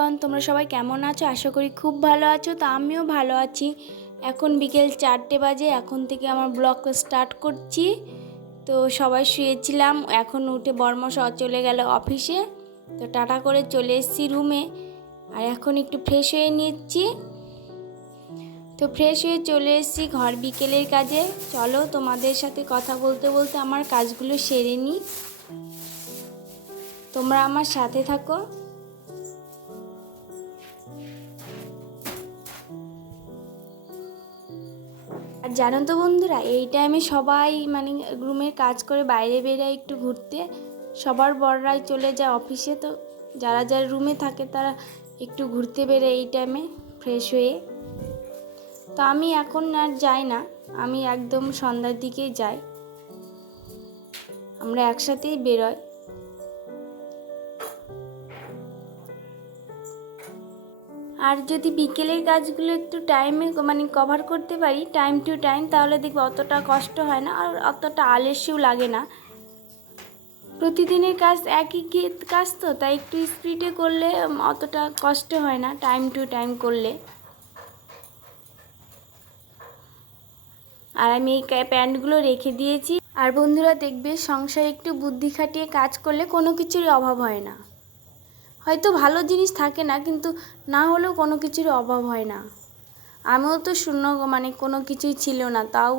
Everyone তোমরা সবাই কেমন আছো? আশা করি খুব ভালো আছো। তো আমিও ভালো আছি। এখন বিকেল চারটে বাজে, এখন থেকে আমার ব্লগ স্টার্ট করছি। তো সবাই শুয়েছিলাম, এখন উঠে বর্মশ চলে গেল অফিসে তো টাটা করে চলে এসেছি রুমে আর এখন একটু ফ্রেশ হয়ে নিচ্ছি। তো ফ্রেশ হয়ে চলে এসেছি ঘর বিকেলের কাজে। চলো তোমাদের সাথে কথা বলতে বলতে আমার কাজগুলো সেরে নিই। তোমরা আমার সাথে থাকো। আর জানো তো বন্ধুরা, এই টাইমে সবাই মানে রুমের কাজ করে বাইরে বেরায় একটু ঘুরতে, সবার বড়রাই চলে যায় অফিসে তো যারা যারা রুমে থাকে তারা একটু ঘুরতে বেরোয় এই টাইমে ফ্রেশ হয়ে। তো আমি এখন আর যাই না, আমি একদম সন্ধ্যার দিকেই যাই। আমরা একসাথেই বেরোই। আর যদি বিকেলের কাজগুলো একটু টাইমে মানে কভার করতে পারি টাইম টু টাইম তাহলে দেখবে অতটা কষ্ট হয় না আর অতটা আলস্যও লাগে না। প্রতিদিনের কাজ একই কাজ তো, তাই একটু স্পিডে করলে অতটা কষ্ট হয় না টাইম টু টাইম করলে। আর আমি এই প্যান্টগুলো রেখে দিয়েছি। আর বন্ধুরা দেখবে, সংসারে একটু বুদ্ধি খাটিয়ে কাজ করলে কোনো কিছুরই অভাব হয় না। হয়তো ভালো জিনিস থাকে না, কিন্তু না হলেও কোনো কিছুর অভাব হয় না। আমিও তো শূন্য মানে কোনো কিছুই ছিল না, তাও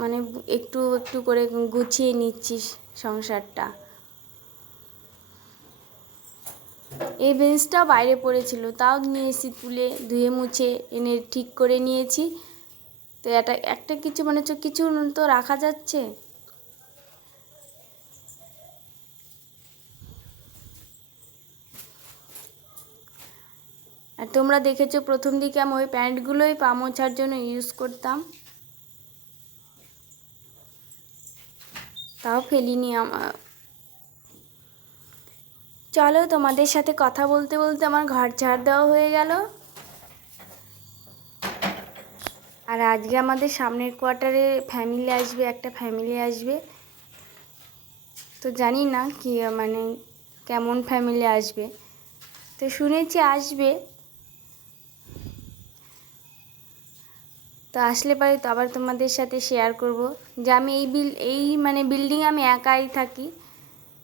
মানে একটু একটু করে গুছিয়ে নিচ্ছি সংসারটা। এই বেঞ্চটাও বাইরে পড়েছিল, তাও নিয়েছি তুলে, ধুয়ে মুছে, এনে ঠিক করে নিয়েছি। তো এটা একটা কিছু মানে কিছু তো রাখা যাচ্ছে? আর তোমরা দেখেছ প্রথম দিকে আমি ওই প্যান্টগুলোই পা মোছার জন্য ইউজ করতাম। তাও ফেলিনি আমার চলো তোমাদের সাথে কথা বলতে বলতে আমার ঘর ঝাড় দেওয়া হয়ে গেল। আর আজকে আমাদের সামনের কোয়ার্টারে ফ্যামিলি আসবে, একটা ফ্যামিলি আসবে। তো জানি না কি মানে কেমন ফ্যামিলি আসবে। তো শুনেছি আসবে। তো আসলে পারে তো আবার তোমাদের সাথে শেয়ার করব যে আমি এই বিল এই মানে বিল্ডিং আমি একাই থাকি।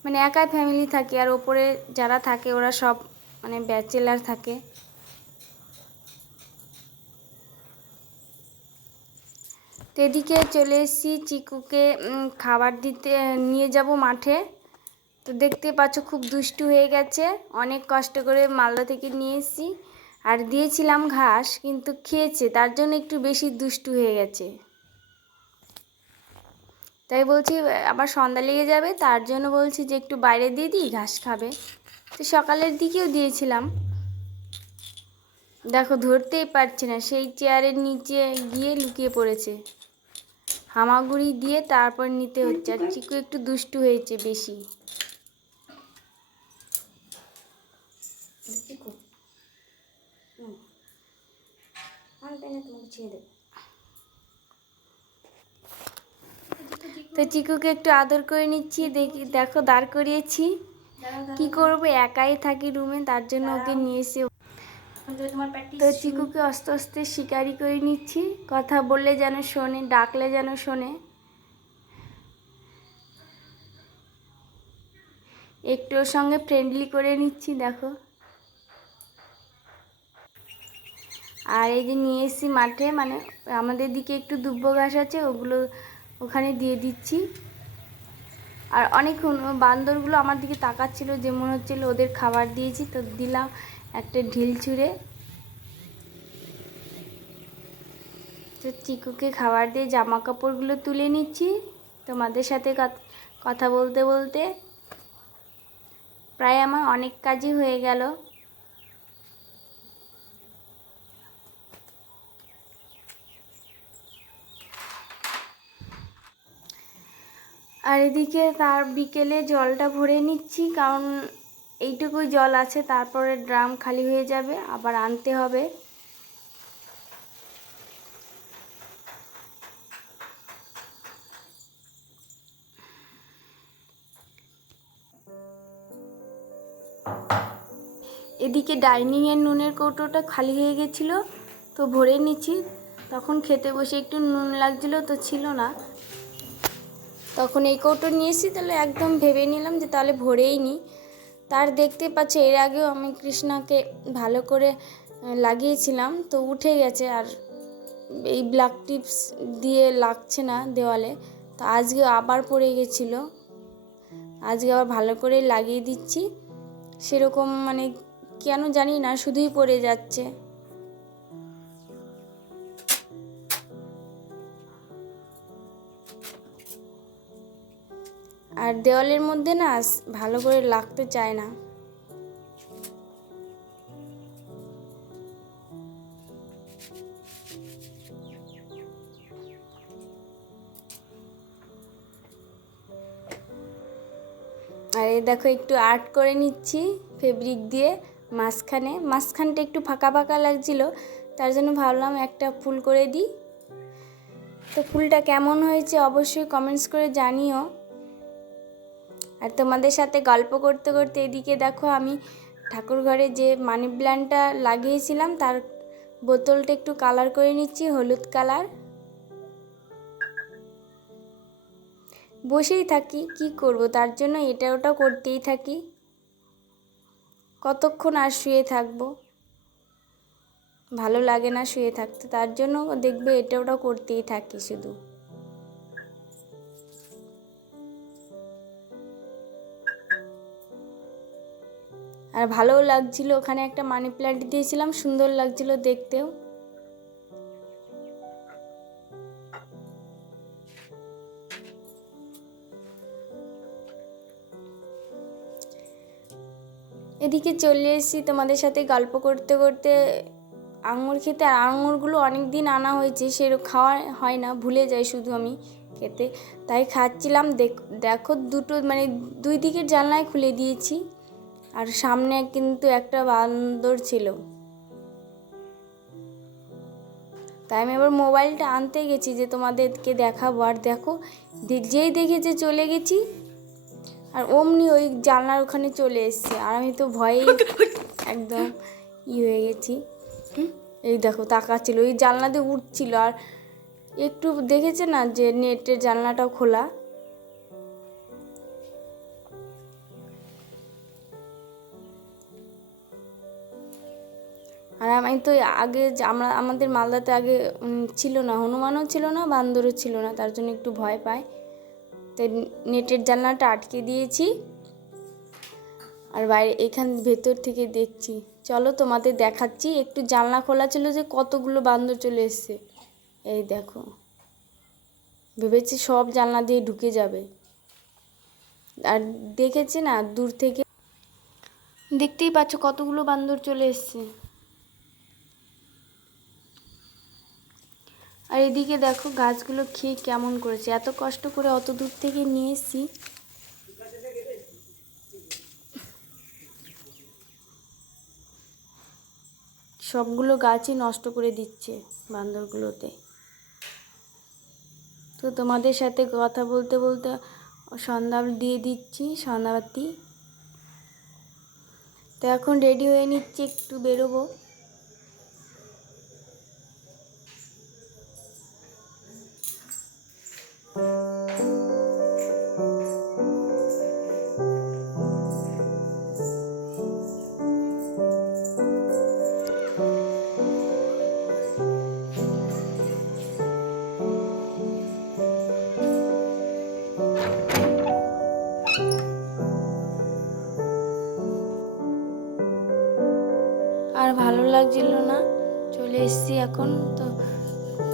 মানে একাই ফ্যামিলি থাকি আর ওপরে যারা থাকে ওরা সব মানে ব্যাচেলার থাকে। তো এদিকে চলে এসেছি চিকুকে খাবার দিতে, নিয়ে যাব মাঠে। তো দেখতে পাচ্ছ খুব দুষ্টু হয়ে গেছে। অনেক কষ্ট করে মালদা থেকে নিয়ে এসেছি। আর দিয়েছিলাম ঘাস, কিন্তু খেয়েছে, তার জন্য একটু বেশি দুষ্টু হয়ে গেছে। তাই বলছি আবার সন্ধ্যা লেগে যাবে, তার জন্য বলছি যে একটু বাইরে দিয়ে দিই, ঘাস খাবে। তো সকালের দিকেও দিয়েছিলাম। দেখো, ধরতেই পারছে না, সেই চেয়ারের নিচে গিয়ে লুকিয়ে পড়েছে। হামাগুড়ি দিয়ে তারপর নিতে হচ্ছে, আর চিকু একটু দুষ্টু হয়েছে বেশি। তো চিকুকে একটু আদর করে নিচ্ছি, দেখি, দেখো, দাঁড় করিয়েছি। কি করব? একাই থাকি রুমে, তার জন্য ওকে নিয়ে এসে তো চিকুকে আস্তে আস্তে শিকারি করে নিচ্ছি। কথা বললে যেন শোনে, ডাকলে যেন শোনে। একটু সঙ্গে ফ্রেন্ডলি করে নিচ্ছি, দেখো। আর এই যে নিয়ে এসেছি মাঠে মানে আমাদের দিকে একটু দুব্ব ঘাস আছে, ওগুলো ওখানে দিয়ে দিচ্ছি। আর অনেকক্ষণ বান্দরগুলো আমার দিকে তাকাচ্ছিল যে মনে হচ্ছিল ওদের খাবার দিয়েছি, তো দিলাম একটা ঢিল ছুঁড়ে। তো চিকুকে খাবার দিয়ে জামা কাপড়গুলো তুলে নিচ্ছি, তোমাদের সাথে কথা বলতে বলতে। প্রায় আমার অনেক কাজই হয়ে গেল। আর এদিকে তার বিকেলে জলটা ভরে নিচ্ছি, কারণ এইটুকুই জল আছে, তারপরে ড্রাম খালি হয়ে যাবে, আবার আনতে হবে। এদিকে ডাইনিংয়ের নুনের কৌটোটা খালি হয়ে গেছিল, তো ভরে নিচ্ছি। তখন খেতে বসে একটু নুন লাগছিল, তো ছিল না। তখন এই কৌটো নিয়েছি, তাহলে একদম ভেবে নিলাম যে তাহলে ভরেই নিই। তার দেখতে পাচ্ছে, এর আগেও আমি কৃষ্ণাকে ভালো করে লাগিয়েছিলাম, তো উঠে গেছে আর এই ব্ল্যাক টিপস দিয়ে লাগছে না দেওয়ালে। তো আজকে আবার পড়ে গেছিল। আজকে আবার ভালো করে লাগিয়ে দিচ্ছি। সেরকম মানে কেন জানি না, শুধুই পড়ে যাচ্ছে। আর দেওয়ালের মধ্যে না ভালো করে লাগতে চায় না। আর এই দেখো একটু আর্ট করে নিচ্ছি ফেব্রিক দিয়ে মাঝখানে। মাঝখানটা একটু ফাঁকা ফাঁকা লাগছিল, তার জন্য ভাবলাম একটা ফুল করে দিই। তো ফুলটা কেমন হয়েছে অবশ্যই কমেন্টস করে জানিও। আর তোমাদের সাথে গল্প করতে করতে এদিকে দেখো আমি ঠাকুর ঘরে যে মানি প্ল্যান্টটা লাগিয়েছিলাম, তার বোতলটা একটু কালার করে নিচ্ছি, হলুদ কালার। বসেই থাকি, কি করব? তার জন্য এটা ওটা করতেই থাকি। কতক্ষণ আর শুয়ে থাকব? ভালো লাগে না শুয়ে থাকতে, তার জন্য দেখবে এটা ওটা করতেই থাকি শুধু। আর ভালোও লাগছিল। ওখানে একটা মানি প্ল্যান্ট দিয়েছিলাম, সুন্দর লাগছিল দেখতেও। এদিকে চলে এসেছি তোমাদের সাথে গল্প করতে করতে। আঙুর খেতে, আর আঙুরগুলো অনেক দিন আনা হয়েছে সেরকম খাওয়া হয় না, ভুলে যাই শুধু আমি খেতে। তাই খাচ্ছিলাম দেখ- দুটো মানে দুই দিকের জানলায় খুলে দিয়েছি। আর সামনে কিন্তু একটা বান্দর ছিল। তাই আমি এবার মোবাইলটা আনতে গেছি যে তোমাদেরকে দেখাবো। আর দেখো যেই দেখেছে চলে গেছি, আর অমনি ওই জানলার ওখানে চলে এসছে। আর আমি তো ভয়েই একদম ই হয়ে গেছি। এই দেখো, তাকাচ্ছিল, ওই জানলা দিয়ে উঠছিল। আর একটু দেখেছে না যে নেটের জানলাটাও খোলা? আর আমি তো আগে আমরা, আমাদের মালদাতে আগে ছিল না, হনুমানও ছিল না, বান্দরও ছিল না, তার জন্য একটু ভয় পায় তাই নেটের জানলাটা আটকে দিয়েছি। আর বাইরে, এখান ভেতর থেকে দেখছি। চলো তোমাদের দেখাচ্ছি, একটু জানলা খোলা ছিল যে কতগুলো বান্দর চলে এসছে। এই দেখো। ভেবেছি সব জানলা দিয়ে ঢুকে যাবে। আর দেখেছে না, দূর থেকে। দেখতেই পাচ্ছ কতগুলো বান্দর চলে এসছে। আর এদিকে দেখো গাছগুলো খেয়ে কেমন করেছে। এত কষ্ট করে অত দূর থেকে নিয়ে এসেছি। সবগুলো গাছই নষ্ট করে দিচ্ছে বান্দরগুলোতে। তো তোমাদের সাথে কথা বলতে বলতে সন্ধ্যা দিয়ে দিচ্ছি, সন্ধ্যাবাতি। তো এখন রেডি হয়ে নিচ্ছি, একটু বেরোবো। আর ভালো লাগছিল না। চলে এসেছি এখন, তো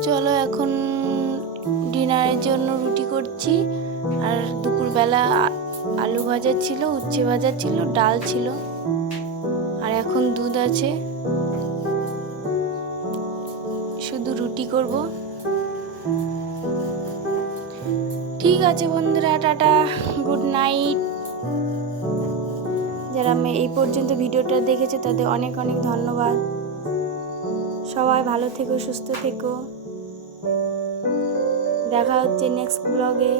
চলো এখন ডিনারের জন্য রুটি করছি। আর দুপুরবেলা আলু ভাজা ছিল, উচ্ছে ভাজা ছিল, ডাল ছিল। আর এখন দুধ আছে। শুধু রুটি করব। ঠিক আছে বন্ধুরা, টাটা, গুড নাইট। যারা আমি এই পর্যন্ত ভিডিওটা দেখেছে, তাদের অনেক অনেক ধন্যবাদ। সবাই ভালো থেকো, সুস্থ থেকো। দেখা হচ্ছে নেক্সট ব্লগে